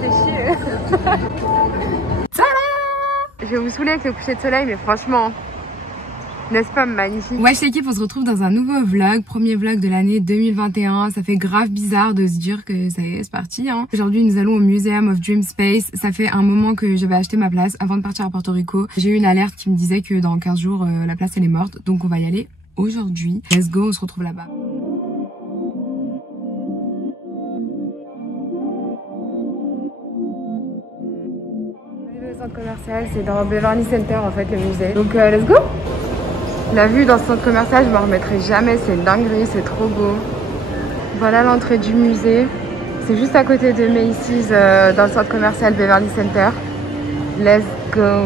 c'est chier. Je vais vous saouler avec le coucher de soleil, mais franchement, n'est-ce pas magnifique? Wesh l'équipe, on se retrouve dans un nouveau vlog, premier vlog de l'année 2021. Ça fait grave bizarre de se dire que ça y est, c'est parti. Hein. Aujourd'hui, nous allons au Museum of Dream Space. Ça fait un moment que j'avais acheté ma place avant de partir à Porto Rico. J'ai eu une alerte qui me disait que dans 15 jours, la place elle est morte. Donc on va y aller aujourd'hui. Let's go, on se retrouve là-bas. Commercial, c'est dans Beverly Center en fait le musée. Donc let's go. La vue dans ce centre commercial, je m'en remettrai jamais, c'est une dinguerie, c'est trop beau. Voilà l'entrée du musée. C'est juste à côté de Macy's dans le centre commercial Beverly Center. Let's go.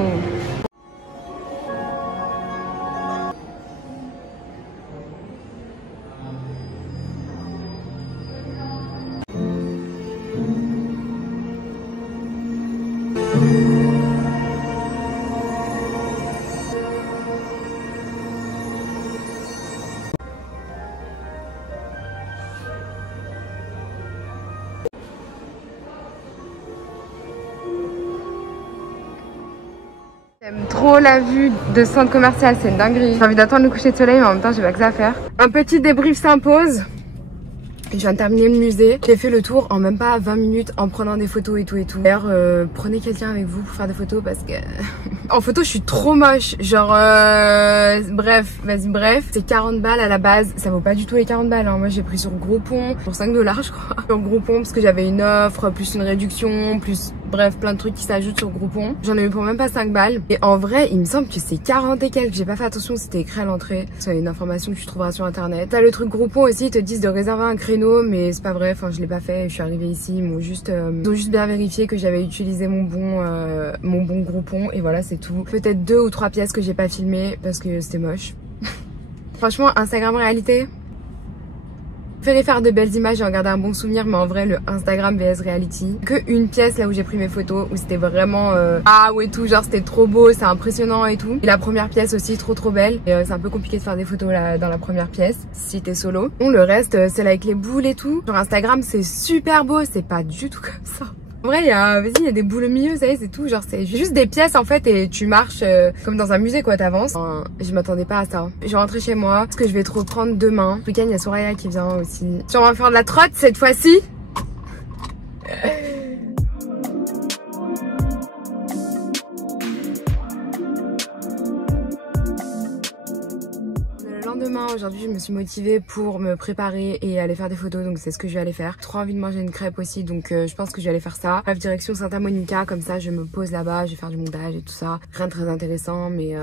J'aime trop la vue de ce centre commercial, c'est une dinguerie. J'ai envie d'attendre le coucher de soleil, mais en même temps j'ai pas que ça à faire. Un petit débrief s'impose. Je viens de terminer le musée. J'ai fait le tour en même pas 20 minutes en prenant des photos et tout et tout. D'ailleurs, prenez quelqu'un avec vous pour faire des photos parce que... en photo, je suis trop moche. Genre, bref, vas-y, bref. C'est 40 balles à la base. Ça vaut pas du tout les 40 balles. Hein. Moi, j'ai pris sur Groupon pour 5 $, je crois. Sur Groupon parce que j'avais une offre, plus une réduction, plus... Bref, plein de trucs qui s'ajoutent sur Groupon. J'en ai eu pour même pas 5 balles. Et en vrai, il me semble que c'est 40 et quelques. J'ai pas fait attention, c'était écrit à l'entrée. C'est une information que tu trouveras sur internet. T'as le truc Groupon aussi, ils te disent de réserver un créneau, mais c'est pas vrai. Enfin, je l'ai pas fait. Je suis arrivée ici, ils ont juste bien vérifié que j'avais utilisé mon bon Groupon. Et voilà, c'est tout. Peut-être 2 ou 3 pièces que j'ai pas filmées parce que c'était moche. Franchement, Instagram réalité. Préféré faire de belles images et en garder un bon souvenir, mais en vrai le Instagram vs reality. Que une pièce là où j'ai pris mes photos, où c'était vraiment ah ouais tout, genre c'était trop beau, c'est impressionnant et tout. Et la première pièce aussi trop belle. Et c'est un peu compliqué de faire des photos là dans la première pièce si t'es solo. Bon, le reste c'est là avec les boules et tout. Sur Instagram c'est super beau, c'est pas du tout comme ça. En vrai, il y a des boules au milieu, vous savez, c'est tout. Genre, c'est juste des pièces en fait et tu marches comme dans un musée quoi, t'avances. Enfin, je m'attendais pas à ça. Je vais rentrer chez moi parce que je vais te reprendre demain. Ce week-end, il y a Soraya qui vient aussi. On va faire de la trotte cette fois-ci. Demain, aujourd'hui, je me suis motivée pour me préparer et aller faire des photos, donc c'est ce que je vais aller faire. Trop envie de manger une crêpe aussi, donc je pense que je vais aller faire ça. Bref, direction Santa Monica, comme ça je me pose là-bas, je vais faire du montage et tout ça. Rien de très intéressant, mais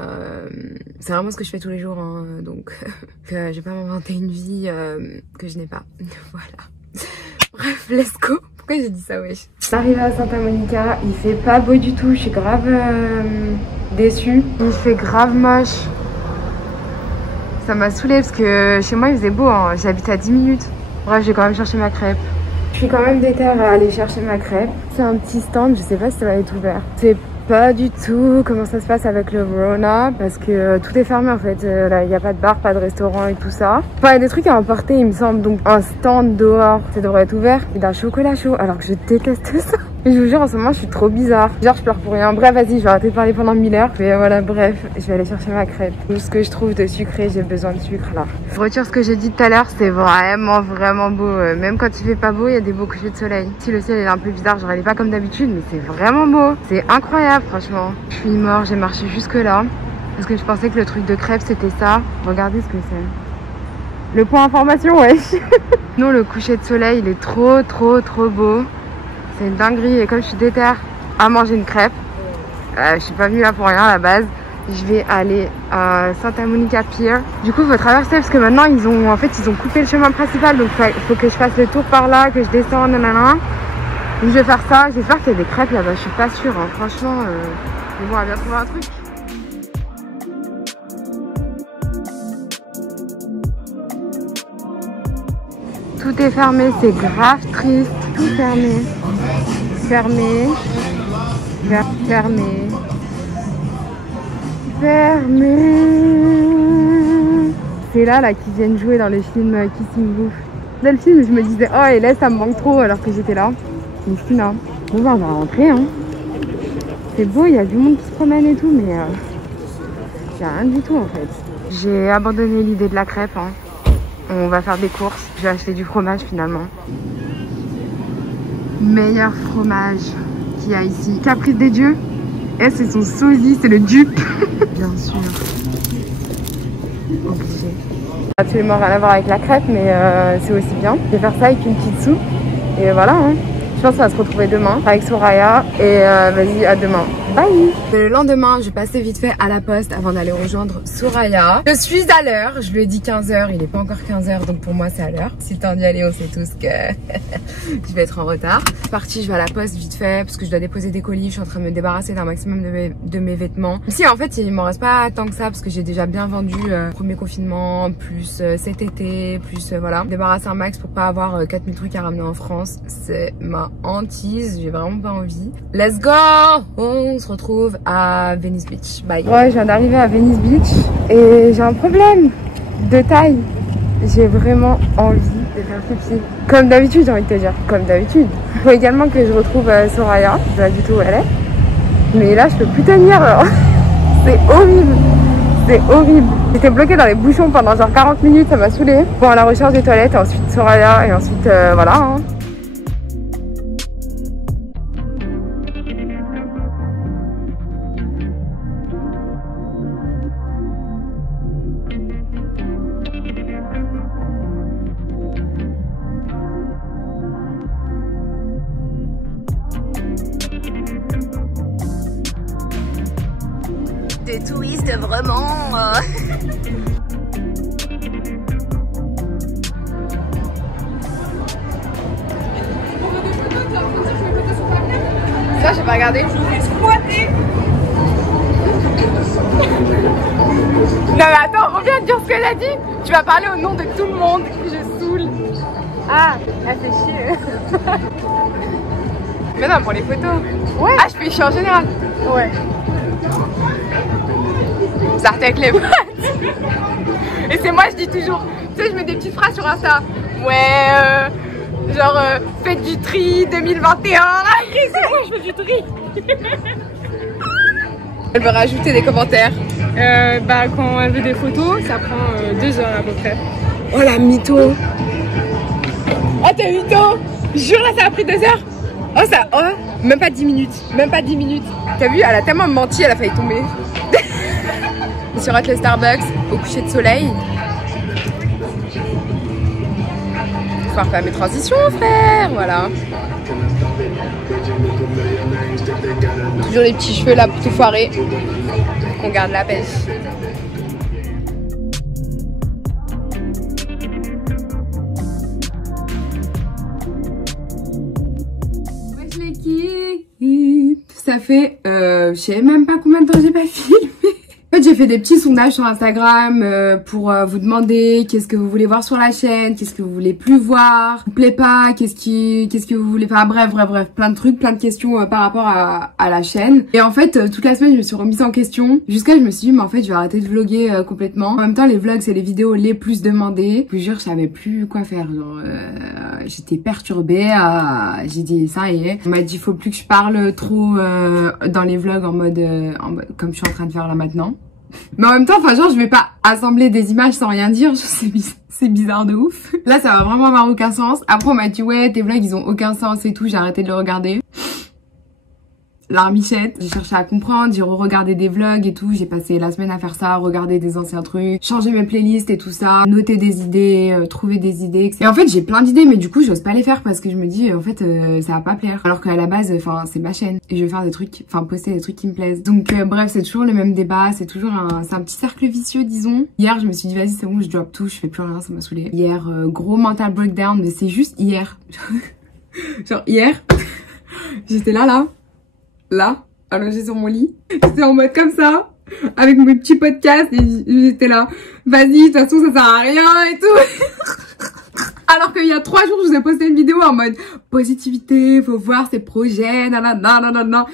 c'est vraiment ce que je fais tous les jours, hein, donc je vais pas m'inventer une vie que je n'ai pas. Voilà. Bref, let's go. Pourquoi j'ai dit ça, wesh? J'arrive à Santa Monica, il fait pas beau du tout, je suis grave déçue. Il fait grave moche. Ça m'a saoulée parce que chez moi il faisait beau, hein. J'habite à 10 minutes. Bref, j'ai quand même cherché ma crêpe. Je suis quand même déter à aller chercher ma crêpe. C'est un petit stand, je sais pas si ça va être ouvert. C'est pas du tout comment ça se passe avec le Rona parce que tout est fermé en fait. Là, il n'y a pas de bar, pas de restaurant et tout ça. Enfin, il y a des trucs à emporter, il me semble. Donc un stand dehors, ça devrait être ouvert. Et d'un chocolat chaud, alors que je déteste ça. Et je vous jure, en ce moment, je suis trop bizarre. Genre, je pleure pour rien. Bref, vas-y, je vais arrêter de parler pendant 1000 heures. Mais voilà, bref, je vais aller chercher ma crêpe. Tout ce que je trouve de sucré, j'ai besoin de sucre là. Je retire ce que j'ai dit tout à l'heure, c'est vraiment beau. Même quand il fait pas beau, il y a des beaux couchers de soleil. Si le ciel est un peu bizarre, genre il est pas comme d'habitude, mais c'est vraiment beau. C'est incroyable, franchement. Je suis mort, j'ai marché jusque là. Parce que je pensais que le truc de crêpe, c'était ça. Regardez ce que c'est. Le point information, wesh. Non, le coucher de soleil, il est trop beau. C'est une dinguerie et comme je suis déter à manger une crêpe, je suis pas venue là pour rien à la base. Je vais aller à Santa Monica Pier. Du coup, il faut traverser parce que maintenant ils ont coupé le chemin principal, donc il faut que je fasse le tour par là, que je descende, nanana. Donc je vais faire ça. J'espère qu'il y a des crêpes là-bas. Je suis pas sûre, hein. Franchement. Mais bon, on va bien trouver un truc. Tout est fermé, c'est grave triste. Tout fermé. Fermé. C'est là qui viennent jouer dans le film Kissing Booth. Dans le film, je me disais, oh, et là, ça me manque trop alors que j'étais là. Mais c'est là. Bon bah on va rentrer hein. C'est beau, il y a du monde qui se promène et tout, mais j'ai rien du tout en fait. J'ai abandonné l'idée de la crêpe hein. On va faire des courses. Je vais acheter du fromage finalement. Meilleur fromage qu'il y a ici. Caprice des dieux. Et c'est son sosie, c'est le dupe. Bien sûr. Obligé. Absolument rien à voir avec la crêpe, mais c'est aussi bien. Je vais faire ça avec une petite soupe. Et voilà hein. Je pense qu'on va se retrouver demain avec Soraya. Et vas-y, à demain. Bye. Le lendemain, je passais vite fait à la poste avant d'aller rejoindre Soraya. Je suis à l'heure. Je lui ai dit 15 h. Il n'est pas encore 15 h, donc pour moi, c'est à l'heure. Si le temps d'y aller, on sait tous que je vais être en retard. Je suis partie, je vais à la poste vite fait parce que je dois déposer des colis. Je suis en train de me débarrasser d'un maximum de mes vêtements. Si, en fait, il m'en reste pas tant que ça parce que j'ai déjà bien vendu premier confinement, plus cet été, plus voilà. Débarrasser un max pour pas avoir 4000 trucs à ramener en France. C'est ma hantise. J'ai vraiment pas envie. Let's go! On se retrouve à Venice Beach. Bye. Ouais, je viens d'arriver à Venice Beach et j'ai un problème de taille. J'ai vraiment envie de faire pipi. Comme d'habitude, j'ai envie de te dire. Comme d'habitude. Il faut également que je retrouve Soraya. Je sais pas du tout où elle est. Mais là, je peux plus tenir. C'est horrible. C'est horrible. J'étais bloquée dans les bouchons pendant genre 40 minutes. Ça m'a saoulée. Bon, à la recherche des toilettes. Ensuite, Soraya. Et ensuite, voilà. Hein. Des touristes vraiment... Ça, j'ai pas regardé. Je vais squatter. Non mais attends, reviens dire ce qu'elle a dit. Tu vas parler au nom de tout le monde. Je saoule. Ah, c'est chier. Mais non, pour les photos. Ouais. Ah, je fais chier en général. Ouais. Ça avec les potes. Et c'est moi, je dis toujours. Tu sais, je mets des petites phrases sur Insta. Ouais, genre, faites du tri 2021. Ah, c'est moi, je fais du tri. Elle veut rajouter des commentaires. Bah quand elle veut des photos, ça prend 2 heures à peu près. Oh la mytho. Oh t'as mytho. Jure là ça a pris 2 heures. Oh ça, oh, même pas 10 minutes. Même pas 10 minutes. T'as vu, elle a tellement menti, elle a failli tomber. Sur le Starbucks au coucher de soleil. Faut faire mes transitions frère, voilà. Toujours les petits cheveux là pour tout foirer. On garde la pêche. Wesh l'équipe. Ça fait je sais même pas combien de temps j'ai pas filmé. En fait, j'ai fait des petits sondages sur Instagram pour vous demander qu'est-ce que vous voulez voir sur la chaîne, qu'est-ce que vous voulez plus voir, vous plaît pas, qu'est-ce que vous voulez faire, bref, plein de trucs, plein de questions par rapport à la chaîne. Et en fait, toute la semaine, je me suis remise en question jusqu'à je me suis dit, mais en fait, je vais arrêter de vlogger complètement. En même temps, les vlogs, c'est les vidéos les plus demandées. Je vous jure, je savais plus quoi faire. Genre, j'étais perturbée. J'ai dit, ça y est. On m'a dit, faut plus que je parle trop dans les vlogs en mode comme je suis en train de faire là maintenant. Mais en même temps, enfin genre je vais pas assembler des images sans rien dire, c'est bizarre de ouf. Là ça va vraiment avoir aucun sens. Après on m'a dit ouais tes vlogs ils ont aucun sens et tout, j'ai arrêté de le regarder. Larmichette, j'ai cherché à comprendre, j'ai re-regardé des vlogs et tout, j'ai passé la semaine à faire ça, regarder des anciens trucs, changer mes playlists et tout ça, noter des idées, trouver des idées, etc. Et en fait j'ai plein d'idées mais du coup j'ose pas les faire parce que je me dis en fait ça va pas plaire. Alors qu'à la base, enfin c'est ma chaîne et je vais faire des trucs, enfin poster des trucs qui me plaisent. Donc bref c'est toujours le même débat, c'est toujours c'est un petit cercle vicieux disons. Hier je me suis dit vas-y c'est bon je drop tout, je fais plus rien, ça m'a saoulé. Hier gros mental breakdown mais c'est juste hier. Genre hier j'étais là, allongée sur mon lit. J'étais en mode comme ça, avec mes petits podcasts et j'étais là, vas-y, de toute façon ça sert à rien et tout. Alors qu'il y a 3 jours, je vous ai posté une vidéo en mode positivité, faut voir ses projets, nanana.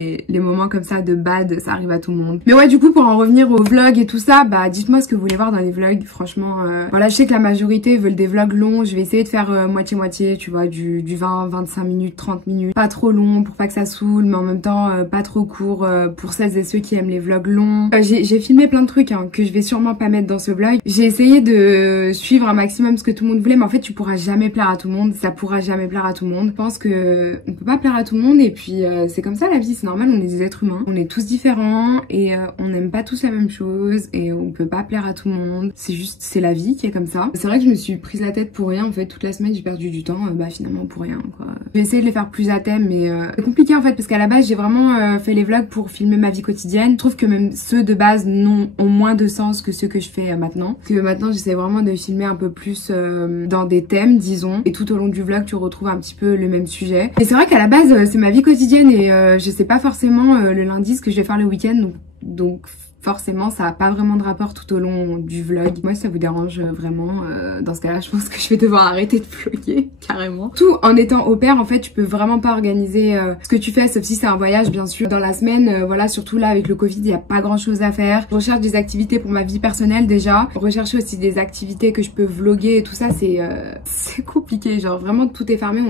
Et les moments comme ça de bad, ça arrive à tout le monde. Mais ouais, du coup, pour en revenir aux vlogs et tout ça, bah dites-moi ce que vous voulez voir dans les vlogs. Franchement, voilà, je sais que la majorité veulent des vlogs longs. Je vais essayer de faire moitié-moitié, tu vois, du 20, 25 minutes, 30 minutes. Pas trop long pour pas que ça saoule, mais en même temps, pas trop court pour celles et ceux qui aiment les vlogs longs. J'ai filmé plein de trucs hein, que je vais sûrement pas mettre dans ce vlog. J'ai essayé de suivre un maximum ce que tout le monde voulait, mais en fait, tu pourras jamais plaire à tout le monde. Ça pourra jamais plaire à tout le monde. Je pense que on peut pas plaire à tout le monde et puis c'est comme ça la vie, c'est normal, on est des êtres humains, on est tous différents et on n'aime pas tous la même chose et on peut pas plaire à tout le monde. C'est juste, c'est la vie qui est comme ça. C'est vrai que je me suis prise la tête pour rien en fait, toute la semaine j'ai perdu du temps, bah finalement pour rien quoi. J'ai essayé de les faire plus à thème mais c'est compliqué en fait parce qu'à la base j'ai vraiment fait les vlogs pour filmer ma vie quotidienne. Je trouve que même ceux de base ont moins de sens que ceux que je fais maintenant. Parce que maintenant j'essaie vraiment de filmer un peu plus dans des thèmes disons et tout au long du vlog tu retrouves un petit peu le même sujet. Et c'est vrai qu'à la base c'est ma vie quotidienne et je sais pas forcément le lundi ce que je vais faire le week-end donc forcément ça a pas vraiment de rapport tout au long du vlog. Moi si ça vous dérange vraiment dans ce cas là je pense que je vais devoir arrêter de vlogger carrément. Tout en étant au pair en fait tu peux vraiment pas organiser ce que tu fais sauf si c'est un voyage bien sûr. Dans la semaine voilà surtout là avec le Covid il y a pas grand chose à faire. Je recherche des activités pour ma vie personnelle déjà. Rechercher aussi des activités que je peux vlogger et tout ça c'est compliqué genre vraiment tout est fermé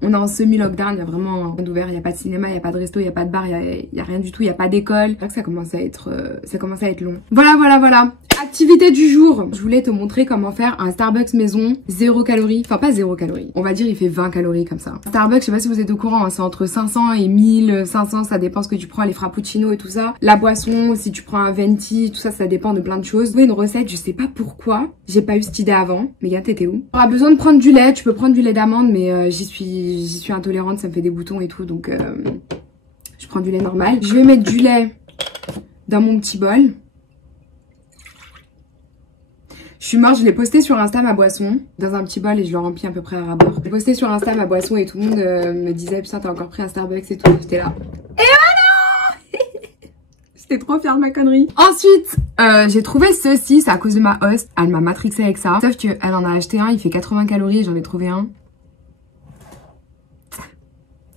on est en semi-lockdown, il y a vraiment rien d'ouvert, il n'y a pas de cinéma, il n'y a pas de resto, il n'y a pas de bar, il y a rien du tout, il n'y a pas d'école. Je crois que ça commence à être long. Voilà. Activité du jour. Je voulais te montrer comment faire un Starbucks maison 0 calories. Enfin pas 0 calories. On va dire il fait 20 calories comme ça. Starbucks, je sais pas si vous êtes au courant, hein, c'est entre 500 et 1500, ça dépend ce que tu prends, les frappuccinos et tout ça. La boisson, si tu prends un venti, tout ça, ça dépend de plein de choses. Vous voyez une recette, je sais pas pourquoi, j'ai pas eu cette idée avant. Mais gars, t'étais où? Tu auras besoin de prendre du lait, tu peux prendre du lait d'amande, mais j'y suis intolérante, ça me fait des boutons et tout, donc je prends du lait normal. Je vais mettre du lait dans mon petit bol. Je suis morte, je l'ai posté sur Insta ma boisson dans un petit bol et je le remplis à peu près à ras-bord. J'ai posté sur Insta ma boisson et tout le monde me disait putain t'as encore pris un Starbucks et tout. J'étais là. Et voilà. J'étais trop fière de ma connerie. Ensuite, j'ai trouvé ceci, c'est à cause de ma host. Elle m'a matrixé avec ça. Sauf qu'elle en a acheté un, il fait 80 calories et j'en ai trouvé un.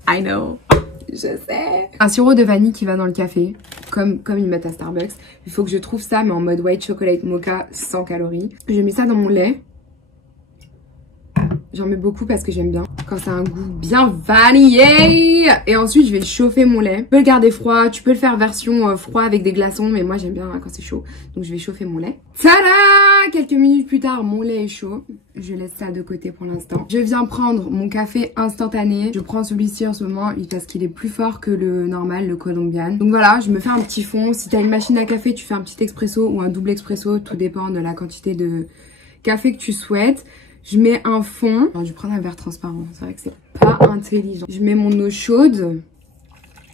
I know. Je sais. Un sirop de vanille qui va dans le café, comme ils mettent à Starbucks. Il faut que je trouve ça, mais en mode white chocolate mocha, 100 calories. J'ai mis ça dans mon lait. J'en mets beaucoup parce que j'aime bien quand ça a un goût bien vanillé. Et ensuite, je vais chauffer mon lait. Tu peux le garder froid, tu peux le faire version froid avec des glaçons, mais moi j'aime bien quand c'est chaud. Donc je vais chauffer mon lait. Tada! Quelques minutes plus tard, mon lait est chaud. Je laisse ça de côté pour l'instant. Je viens prendre mon café instantané. Je prends celui-ci en ce moment parce qu'il est plus fort que le normal, le Colombian. Donc voilà, je me fais un petit fond. Si t'as une machine à café, tu fais un petit expresso ou un double expresso. Tout dépend de la quantité de café que tu souhaites. Je mets un fond. Alors, je vais prendre un verre transparent. C'est vrai que c'est pas intelligent. Je mets mon eau chaude.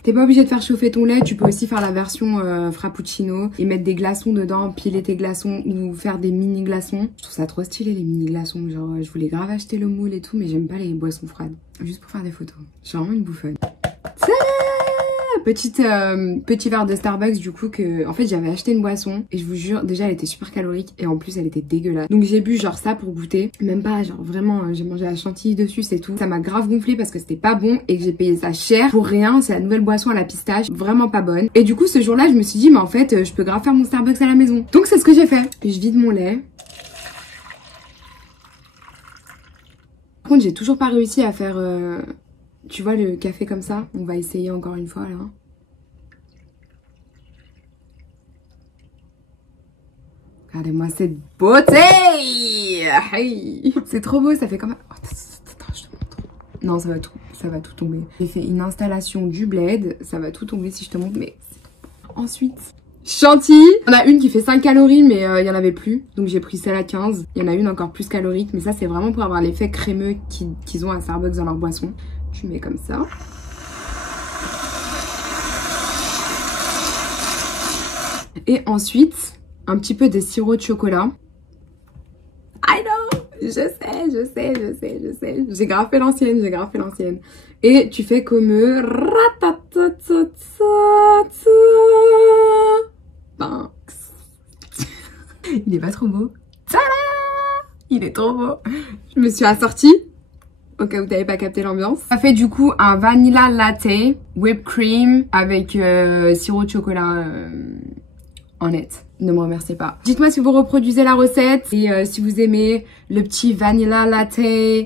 T'es pas obligé de faire chauffer ton lait. Tu peux aussi faire la version frappuccino et mettre des glaçons dedans, piler tes glaçons ou faire des mini glaçons. Je trouve ça trop stylé les mini glaçons. Genre, je voulais grave acheter le moule et tout, mais j'aime pas les boissons froides. Juste pour faire des photos. Je suis vraiment une bouffonne. Petit verre de Starbucks du coup que en fait j'avais acheté une boisson et je vous jure déjà elle était super calorique et en plus elle était dégueulasse. Donc j'ai bu genre ça pour goûter, même pas genre vraiment j'ai mangé la chantilly dessus c'est tout. Ça m'a grave gonflé parce que c'était pas bon et que j'ai payé ça cher pour rien. C'est la nouvelle boisson à la pistache, vraiment pas bonne. Et du coup ce jour-là je me suis dit mais en fait je peux grave faire mon Starbucks à la maison. Donc c'est ce que j'ai fait. Je vide mon lait. Par contre j'ai toujours pas réussi à faire tu vois le café comme ça. On va essayer encore une fois là. Regardez-moi cette beauté. Hey. C'est trop beau, ça fait comme... Oh, attends, je te montre. Non, ça va tout tomber. J'ai fait une installation du bled. Ça va tout tomber si je te montre, mais... Ensuite, chantilly. Il y en a une qui fait 5 calories, mais il y en avait plus. Donc j'ai pris celle à 15. Il y en a une encore plus calorique, mais ça c'est vraiment pour avoir l'effet crémeux qu'ils ont à Starbucks dans leur boisson. Tu mets comme ça. Et ensuite... un petit peu de sirop de chocolat. I know. Je sais. J'ai grave fait l'ancienne. Et tu fais comme... Il est pas trop beau. Tada! Il est trop beau. Je me suis assortie au cas où t'avais pas capté l'ambiance. Ça fait du coup un vanilla latte, whipped cream avec sirop de chocolat en net. Ne me remerciez pas. Dites-moi si vous reproduisez la recette et si vous aimez le petit vanilla latte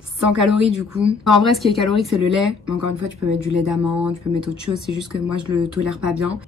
sans calories du coup. Enfin, en vrai, ce qui est calorique, c'est le lait. Mais encore une fois, tu peux mettre du lait d'amande, tu peux mettre autre chose. C'est juste que moi, je le tolère pas bien.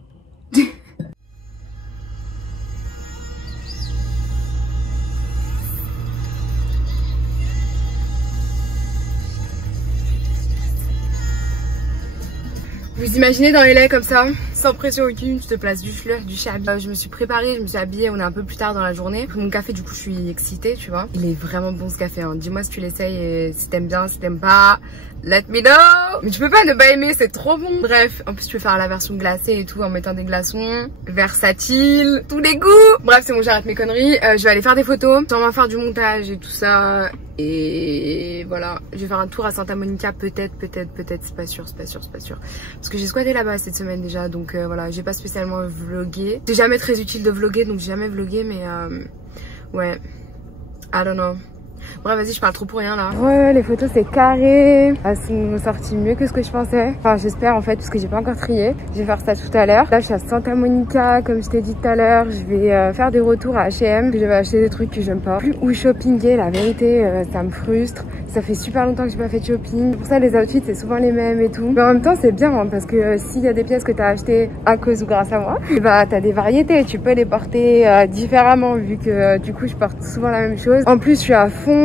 Vous imaginez dans les laits comme ça, sans pression aucune, tu te places du fleur, du chablis. Je me suis préparée, je me suis habillée, on est un peu plus tard dans la journée. Mon café, du coup, je suis excitée, tu vois. Il est vraiment bon ce café, hein. Dis-moi si tu l'essayes et si t'aimes bien, si t'aimes pas, let me know. Mais tu peux pas ne pas aimer, c'est trop bon. Bref, en plus tu peux faire la version glacée et tout en mettant des glaçons, versatile, tous les goûts. Bref, c'est bon, j'arrête mes conneries. Je vais aller faire des photos, on va faire du montage et tout ça. Et voilà, je vais faire un tour à Santa Monica, peut-être, c'est pas sûr. Parce que j'ai squatté là-bas cette semaine déjà, donc voilà, j'ai pas spécialement vlogué. C'est jamais très utile de vloguer, donc j'ai jamais vlogué, mais ouais, I don't know. Bref, vas-y, je parle trop pour rien là. Ouais, les photos c'est carré. Elles sont sorties mieux que ce que je pensais. Enfin, j'espère en fait, parce que j'ai pas encore trié. Je vais faire ça tout à l'heure. Là, je suis à Santa Monica, comme je t'ai dit tout à l'heure. Je vais faire des retours à H&M. Je vais acheter des trucs que j'aime pas. Plus où shoppinguer, la vérité, ça me frustre. Ça fait super longtemps que j'ai pas fait de shopping. Pour ça, les outfits, c'est souvent les mêmes et tout. Mais en même temps, c'est bien, hein, parce que s'il y a des pièces que t'as achetées à cause ou grâce à moi, bah, t'as des variétés. Tu peux les porter différemment, vu que du coup, je porte souvent la même chose. En plus, je suis à fond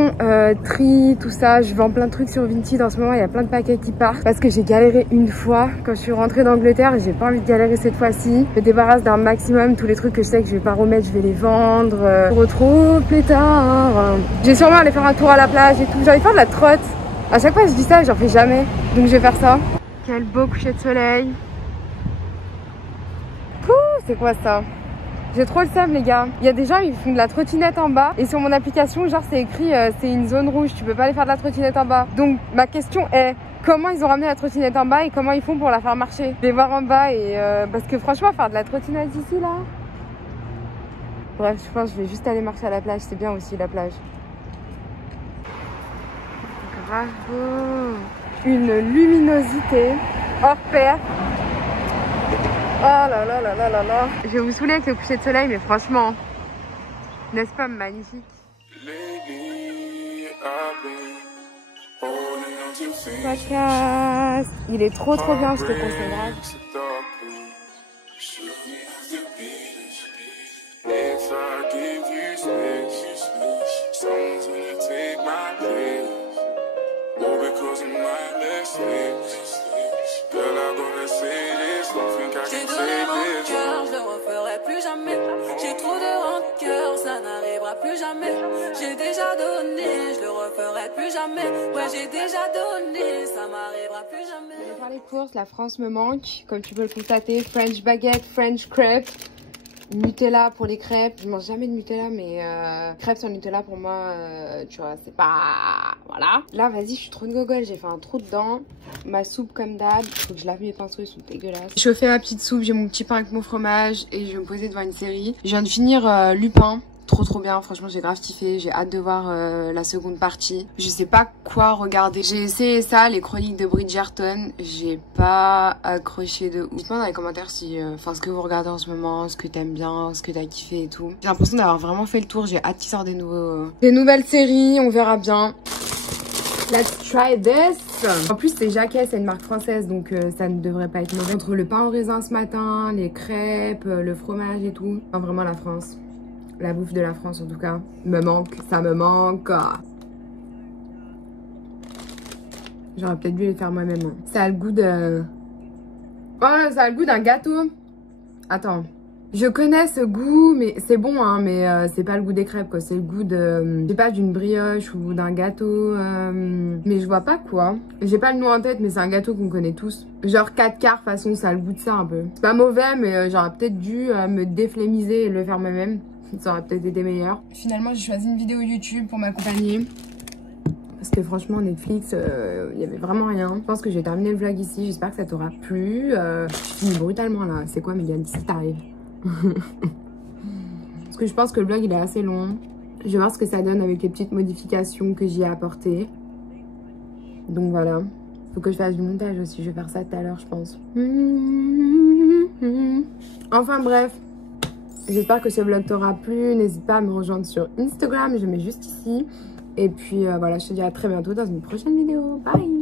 tri, tout ça. Je vends plein de trucs sur Vinted en ce moment. Il y a plein de paquets qui partent parce que j'ai galéré une fois quand je suis rentrée d'Angleterre et j'ai pas envie de galérer cette fois-ci. Je me débarrasse d'un maximum. Tous les trucs que je sais que je vais pas remettre, je vais les vendre. Je me retrouve plus tard. J'ai sûrement aller faire un tour à la plage et tout. J'ai envie de faire de la trotte. À chaque fois je dis ça, j'en fais jamais. Donc je vais faire ça. Quel beau coucher de soleil. C'est quoi ça? J'ai trop le seum les gars. Il y a des gens ils font de la trottinette en bas et sur mon application genre c'est écrit c'est une zone rouge, tu peux pas aller faire de la trottinette en bas. Donc ma question est comment ils ont ramené la trottinette en bas et comment ils font pour la faire marcher? Je vais voir en bas et parce que franchement faire de la trottinette ici là. Bref je pense que je vais juste aller marcher à la plage, c'est bien aussi la plage. Grave beau. Une luminosité hors pair. Oh là là là là là là. Je vais vous saouler avec le coucher de soleil, mais franchement, n'est-ce pas magnifique? Podcast. Il est trop bien, je te conseille grave. J'ai donné mon cœur, je le referai plus jamais. J'ai trop de rancœur, ça n'arrivera plus jamais. J'ai déjà donné, je le referai plus jamais. Ouais, j'ai déjà donné, ça m'arrivera plus jamais. Je vais faire les courses, la France me manque, comme tu peux le constater. French baguette, French crepe. Nutella pour les crêpes. Je mange jamais de Nutella, mais crêpes sans Nutella pour moi, tu vois, c'est pas... Voilà. Là, vas-y, je suis trop une gogole. J'ai fait un trou dedans. Ma soupe comme d'hab. Faut que je lave mes pinceaux, ils sont dégueulasses. J'ai chauffé ma petite soupe, j'ai mon petit pain avec mon fromage et je vais me poser devant une série. Je viens de finir Lupin. Trop bien, franchement j'ai grave kiffé, j'ai hâte de voir la seconde partie. Je sais pas quoi regarder. J'ai essayé ça, les chroniques de Bridgerton, j'ai pas accroché de ouf. Dites-moi dans les commentaires si, enfin ce que vous regardez en ce moment, ce que t'aimes bien, ce que t'as kiffé et tout. J'ai l'impression d'avoir vraiment fait le tour, j'ai hâte qu'il sorte des nouvelles séries, on verra bien. Let's try this. En plus c'est Jacquet, c'est une marque française donc ça ne devrait pas être mauvais. Entre le pain au raisin ce matin, les crêpes, le fromage et tout. Enfin, vraiment la France. La bouffe de la France en tout cas. Me manque, ça me manque. J'aurais peut-être dû les faire moi-même. Ça a le goût de... Oh, ça a le goût d'un gâteau. Attends. Je connais ce goût, mais c'est bon, hein, mais c'est pas le goût des crêpes, quoi. C'est le goût de... je sais pas, d'une brioche ou d'un gâteau. Mais je vois pas quoi. J'ai pas le nom en tête, mais c'est un gâteau qu'on connaît tous. Genre 4 quarts, façon, ça a le goût de ça un peu. C'est pas mauvais, mais j'aurais peut-être dû me déflémiser et le faire moi-même. Ça aurait peut-être été meilleur. Finalement, j'ai choisi une vidéo YouTube pour m'accompagner. Parce que franchement, Netflix, il y avait vraiment rien. Je pense que j'ai terminé le vlog ici. J'espère que ça t'aura plu. Je finis brutalement là. C'est quoi, Mégane? Si t'arrives. Parce que je pense que le vlog, il est assez long. Je vais voir ce que ça donne avec les petites modifications que j'y ai apportées. Donc voilà. Faut que je fasse du montage aussi. Je vais faire ça tout à l'heure, je pense. Enfin bref. J'espère que ce vlog t'aura plu. N'hésite pas à me rejoindre sur Instagram. Je mets juste ici. Et puis voilà, je te dis à très bientôt dans une prochaine vidéo. Bye!